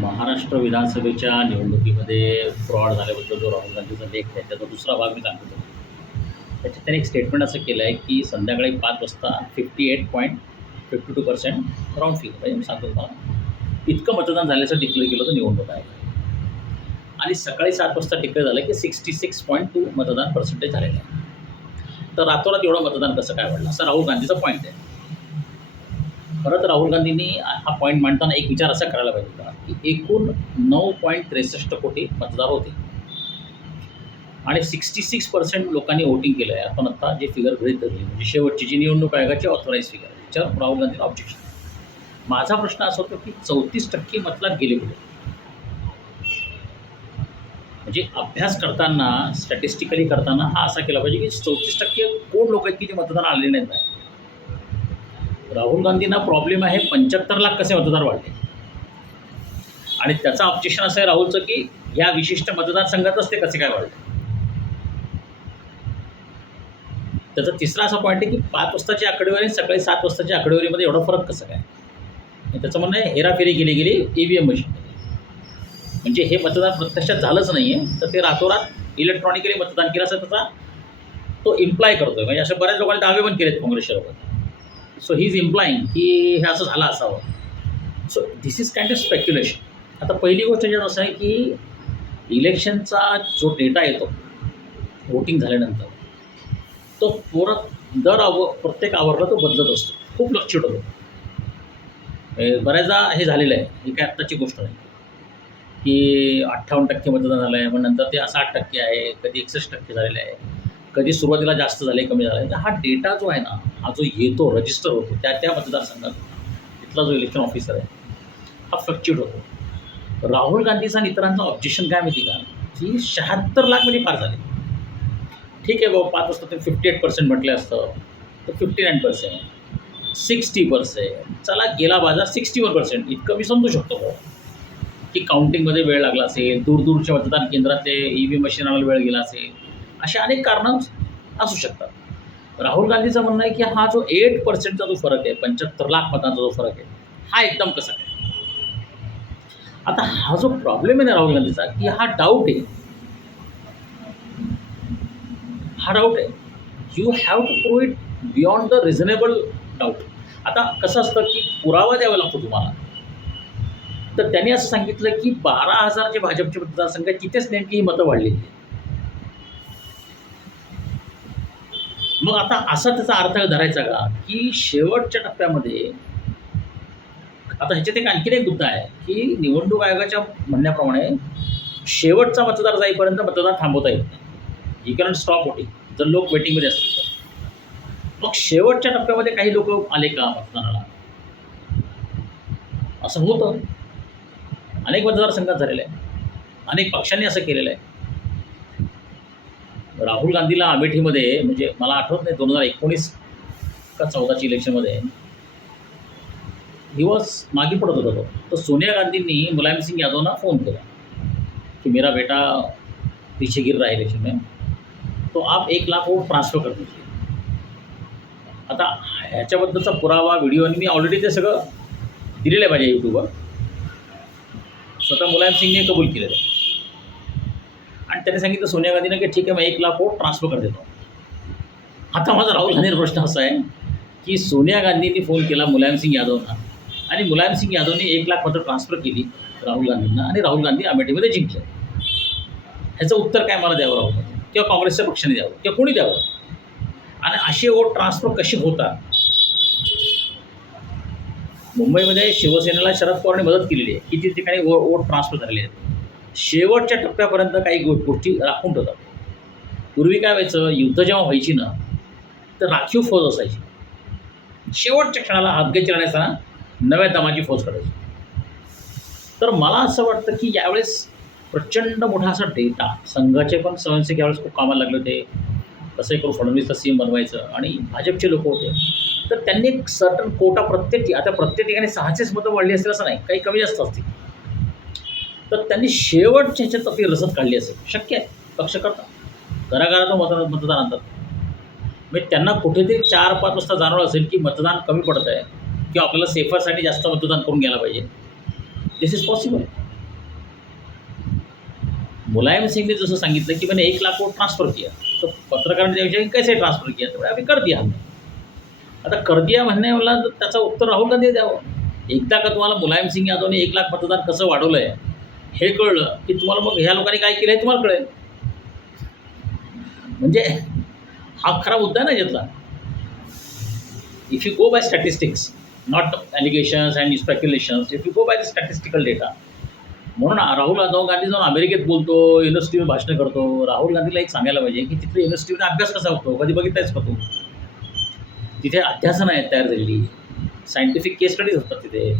महाराष्ट्र विधानसभेच्या निवडणुकीमध्ये फ्रॉड झाल्याबद्दल जो राहुल गांधीचा लेख आहे त्याचा दुसरा भाग मी सांगतो त्याच्यात त्याने एक स्टेटमेंट असं केलं आहे की संध्याकाळी पाच वाजता fifty eight point fifty two percent round figure म्हणजे मी सांगतो तुम्हाला इतकं मतदान झाल्याचं डिक्लेअर केलं होतं निवडणूक आहे आणि सकाळी सात वाजता डिक्लेअर झालं की सिक्स्टी सिक्स पॉईंट टू मतदान पर्सेंटेज झालेलं आहे. तर रातोरात एवढं मतदान कसं काय वाढलं? असा राहुल गांधीचा पॉईंट आहे. खरं तर राहुल गांधींनी हा पॉईंट मांडताना एक विचार असा करायला पाहिजे होता की एकूण नऊ पॉईंट त्रेसष्ट कोटी मतदार होते. आणि सिक्स्टी सिक्स पर्सेंट लोकांनी वोटिंग केलं आहे आपण आता जे फिगर गृहित धरली म्हणजे शेवटची जी निवडणूक आयोगाची ऑथोराईज फिगर त्याच्यावर राहुल गांधीला ऑब्जेक्शन माझा प्रश्न असा होतो की चौतीस टक्के मतदार गेले कुठे? म्हणजे अभ्यास करताना स्टॅटिस्टिकली करताना हा असा केला पाहिजे की चौतीस टक्के कोण लोक आहेत की जे मतदान आलेले नाहीत? राहुल गांधींना प्रॉब्लेम आहे पंच्याहत्तर लाख कसे मतदार वाढले आणि त्याचं ऑब्जेक्शन असं आहे राहुलचं की या विशिष्ट मतदारसंघातच ते कसे काय वाढले त्याचा तिसरा असा पॉईंट आहे की पाच वाजताची आकडेवारी सकाळी सात वाजताच्या आकडेवारीमध्ये एवढा फरक कसं काय? त्याचं म्हणणं आहे हेराफेरी केली गेली ई व्ही एम मशीन म्हणजे हे मतदान प्रत्यक्षात झालंच नाही आहे तर ते रातोरात इलेक्ट्रॉनिकली मतदान केलं असं त्याचा तो इम्प्लाय करतोय. म्हणजे अशा बऱ्याच लोकांनी दावे पण केलेत काँग्रेसच्या लोकांना. सो ही इज इम्प्लाईंग की हे असं झालं असावं. So this is kind of speculation आता पहिली गोष्ट ज्यात असं आहे की इलेक्शनचा जो डेटा येतो वोटिंग झाल्यानंतर तो परत दर आव प्रत्येक आवरला तो बदलत असतो. खूप लक्षात होतो बऱ्याचदा हे झालेलं आहे. ही काय आत्ताची गोष्ट नाही. की अठ्ठावन्न टक्के मतदान झालं आहे मग नंतर ते साठ टक्के आहे कधी एकसष्ट टक्के झालेलं आहे. कधी सुरुवातीला जास्त झाले कमी झालं आहे हा डेटा जो आहे ना हा जो येतो रजिस्टर होतो त्या त्या मतदारसंघात तिथला जो इलेक्शन ऑफिसर आहे हा फ्लक्च्युएट होतो. राहुल गांधीचा आणि इतरांचं ऑब्जेक्शन काय माहिती का? की शहात्तर लाख म्हणजे फार झाले. ठीक आहे बाबा पाच वाजता ते फिफ्टी एट पर्सेंट म्हटलं असतं तर fifty nine percent sixty percent चला गेला बाजार सिक्स्टी वन पर्सेंट इतकं मी समजू शकतो भाऊ की काउंटिंगमध्ये वेळ लागला असेल दूरदूरच्या मतदान केंद्रातले ई व्ही मशीन आणायला वेळ गेला असेल. अशा अनेक कारणं असू शकतात. राहुल गांधीचं म्हणणं आहे की हा जो एट पर्सेंटचा जो फरक आहे पंच्याहत्तर लाख मतांचा जो फरक आहे हा एकदम कसा काय? आता हा जो प्रॉब्लेम आहे ना राहुल गांधीचा की हा डाऊट आहे. हा डाऊट आहे. You have to prove it beyond the reasonable doubt आता कसं असतं की पुरावा द्यावा लागतो तुम्हाला. तर त्यांनी असं सांगितलं की बारा हजार जे भाजपचे मतदारसंघ आहेत तिथेच नेमकी ही मतं वाढलेली मग आता असा त्याचा अर्थ धरायचा का? की शेवटच्या टप्प्यामध्ये आता ह्याच्यात एक आणखीन एक मुद्दा आहे की निवडणूक आयोगाच्या म्हणण्याप्रमाणे शेवटचा मतदार जाईपर्यंत मतदान थांबवता येत नाही. ही कारण स्टॉप वोटिंग जर लोक वेटिंगमध्ये असतील तर. मग शेवटच्या टप्प्यामध्ये काही लोक आले का मतदानाला? असं होतं. अनेक मतदारसंघात झालेलं आहे. अनेक पक्षांनी असं केलेलं आहे. राहुल गांधीला अमेठीमध्ये म्हणजे मला आठवत नाही दोन हजार एकोणीस का चौदाची इलेक्शनमध्ये दिवस मागे पडत होता तो. तर सोनिया गांधींनी मुलायम सिंग यादवना फोन केला कि मेरा बेटा पीछे गिर रहा है इलेक्शन में। तो आप एक लाख वोट ट्रान्सफर कर दीजिए। आता ह्याच्याबद्दलचा पुरावा व्हिडिओ आणि मी ऑलरेडी ते सगळं दिलेलं आहे माझ्या यूट्यूबवर स्वतः मुलायम सिंगने कबूल केलेलं आहे. आणि त्याने सांगितलं सोनिया गांधीनं की ठीक आहे मग एक लाख कोट ट्रान्सफर कर देतो. आता माझा राहुल गांधी प्रश्न असा आहे की सोनिया गांधींनी फोन केला मुलायमसिंग यादवना. आणि मुलायमसिंग यादवने एक लाख मतं ट्रान्सफर केली राहुल गांधींना आणि राहुल गांधी अमेठीमध्ये जिंकले. ह्याचं उत्तर काय मला द्यावं राहुल गांधी? किंवा काँग्रेसच्या पक्षाने द्यावं? किंवा कोणी द्यावं? आणि असे वोट ट्रान्सफर कसे होतात मुंबईमध्ये शिवसेनेला शरद पवारने मदत केलेली आहे. किती ठिकाणी वोट ट्रान्सफर झालेले आहेत? शेवटच्या टप्प्यापर्यंत काही गो गोष्टी राखून ठेवतात. पूर्वी काय व्हायचं युद्ध जेव्हा व्हायची ना तर राखीव फौज असायची. शेवटच्या क्षणाला हातगे राहण्याचा नव्या दमाची फौज काढायची तर मला असं वाटतं की यावेळेस प्रचंड मोठा असा डेटा संघाचे पण स्वयंसेवक यावेळेस खूप कामाला लागले होते. कसंही करून फडणवीसचा सीम बनवायचं आणि भाजपचे लोक होते. तर त्यांनी एक सर्टन कोटा प्रत्येक आता प्रत्येक ठिकाणी सहाशेच मतं वाढली असतील असं नाही काही कमी जास्त असतील. तर त्यांनी शेवटच्या ह्याच्यात आपली रसद काढली असेल. शक्य आहे. पक्ष करतात घराघरातून मत मतदान आणतात. म्हणजे त्यांना कुठेतरी चार पाच वाजता जाणवलं असेल की मतदान कमी पडत आहे. किंवा आपल्याला सेफरसाठी जास्त मतदान करून घ्यायला पाहिजे. दिस इज पॉसिबल मुलायम सिंगने जसं सांगितलं की मैंने एक लाख वोट ट्रान्सफर किया. तो पत्रकारांच्या ने विचार कैसे ट्रान्सफर किया? तर आम्ही कर दिया. आता कर दिया म्हणणे मला त्याचं उत्तर राहुल गांधी द्यावं. एकदा का तुम्हाला मुलायम सिंग यादवने एक लाख मतदान कसं वाढवलं आहे हे कळलं की तुम्हाला मग ह्या लोकांनी काय केलं हे तुम्हाला कळेल. म्हणजे हा खरा मुद्दा आहे ना if you go by statistics not allegations and speculations if you go by the statistical data म्हणून राहुल जाऊ गांधी जाऊन अमेरिकेत बोलतो युनिव्हर्सिटीवर भाषण करतो. राहुल गांधीला एक सांगायला पाहिजे की तिथे युनिव्हर्सिटीमध्ये अभ्यास कसा होतो? कधी बघितलायच का तू? तिथे अध्यासनं आहेत तयार झालेली. सायंटिफिक केस स्टडीज होतात तिथे.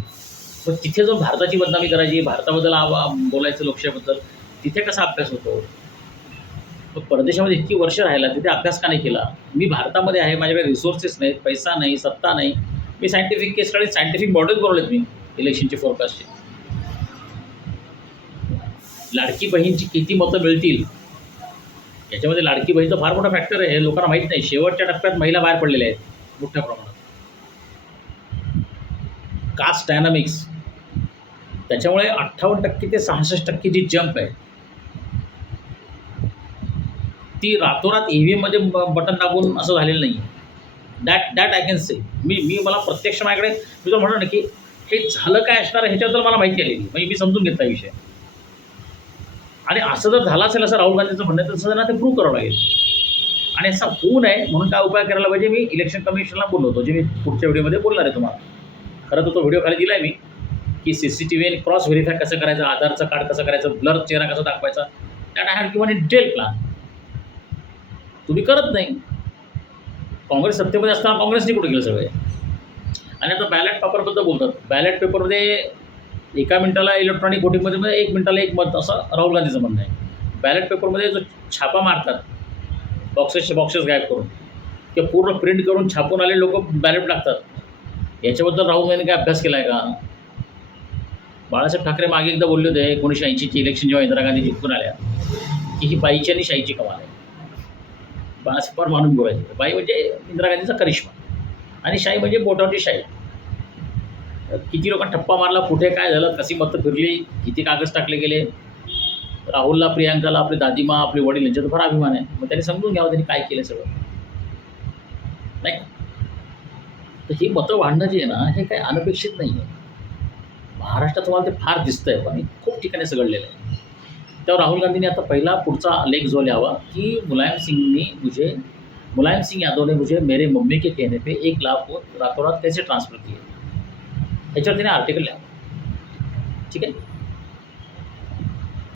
पण तिथे जाऊन भारताची बदनामी करायची भारताबद्दल आवा बोलायचं लोकशाहीबद्दल तिथे कसा अभ्यास होतो? परदेशामध्ये इतकी वर्ष राहिला तिथे अभ्यास का नाही केला? मी भारतामध्ये आहे माझ्याकडे रिसोर्सेस नाहीत पैसा नाही सत्ता नाही. मी scientific case study scientific model बनवलेत मी इलेक्शनचे फोरकास्टचे लाडकी बहीणची किती मतं मिळतील? याच्यामध्ये लाडकी बहीणचा फार मोठा फॅक्टर आहे हे लोकांना माहीत नाही. शेवटच्या टप्प्यात महिला बाहेर पडलेल्या आहेत मोठ्या प्रमाणात. कास्ट डायनामिक्स त्याच्यामुळे अठ्ठावन्न टक्के ते सहासष्ट टक्के जी जंप आहे ती रातोरात ई व्ही एममध्ये बटन दाबून असं झालेलं नाही that that I can say मी मी मला प्रत्यक्ष माझ्याकडे मी तुला म्हणलं ना की हे झालं काय असणार ह्याच्याबद्दल मला माहिती आलेली म्हणजे मी समजून घेतला विषय. आणि असं जर झालं असेल असं राहुल गांधीचं म्हणणं तर तसं त्यांना ते प्रूव्ह करावं लागेल. आणि असं होऊ नये म्हणून काय उपाय करायला पाहिजे मी इलेक्शन कमिशनला बोललो होतो. जे मी पुढच्या व्हिडिओमध्ये बोलणार आहे तुम्हाला. खरं तर तो व्हिडिओ खाली दिला आहे मी. की C C T V cross verify कसं करायचं आधारचं कार्ड कसं करायचं ब्लर चेहरा कसा दाखवायचा दॅट आय हॅड किंवा डिटेल प्लॅन तुम्ही करत नाही. काँग्रेस सत्तेमध्ये असताना काँग्रेसने कुठे गेलं सगळे? आणि आता बॅलेट पेपरबद्दल बोलतात. बॅलेट पेपरमध्ये एका मिनिटाला इलेक्ट्रॉनिक वोटिंगमध्ये म्हणजे एक मिनिटाला एक मत असं राहुल गांधीचं म्हणणं आहे. बॅलेट पेपरमध्ये जो छापा मारतात बॉक्सेसचे बॉक्सेस गायब करून किंवा पूर्ण प्रिंट करून छापून आले लोक बॅलेट टाकतात. याच्याबद्दल राहुल गांधीने काय अभ्यास केला आहे का? बाळासाहेब ठाकरे मागे एकदा बोलले होते एकोणीसशे ऐंशीची इलेक्शन जेव्हा इंदिरा गांधी जिंकून आल्या की ही बाईची आणि शाईची कमाल आहे. बाळासाहेब फार मानून बोलायचे. बाई म्हणजे इंदिरा गांधीचा करिश्मा. आणि शाही म्हणजे बोटावरची शाही किती लोकांना ठप्पा मारला कुठे काय झालं कशी मतं फिरली किती कागद टाकले गेले. राहुलला प्रियांकाला आपली दादीमा आपले वडील यांच्यात फार अभिमान आहे. मग त्यांनी समजून घ्यावं त्यांनी काय केलं सगळं. नाही तर ही मतं वाढणं जे आहे ना हे काही अनपेक्षित नाही आहे. महाराष्ट्रात तुम्हाला ते फार दिसतं आहे पण खूप ठिकाणी सगळलेलं आहे. त्यावर राहुल गांधींनी आता पहिला पुढचा लेख जो लिहावा की मुलायम सिंगनी मुझे मुलायम सिंह यादव ने मुझे मेरे मम्मी के कहने पे एक लाख वोट रातों रात कैसे ट्रांसफ़र किए? याच्यावर तिने आर्टिकल लिहावं. ठीक आहे?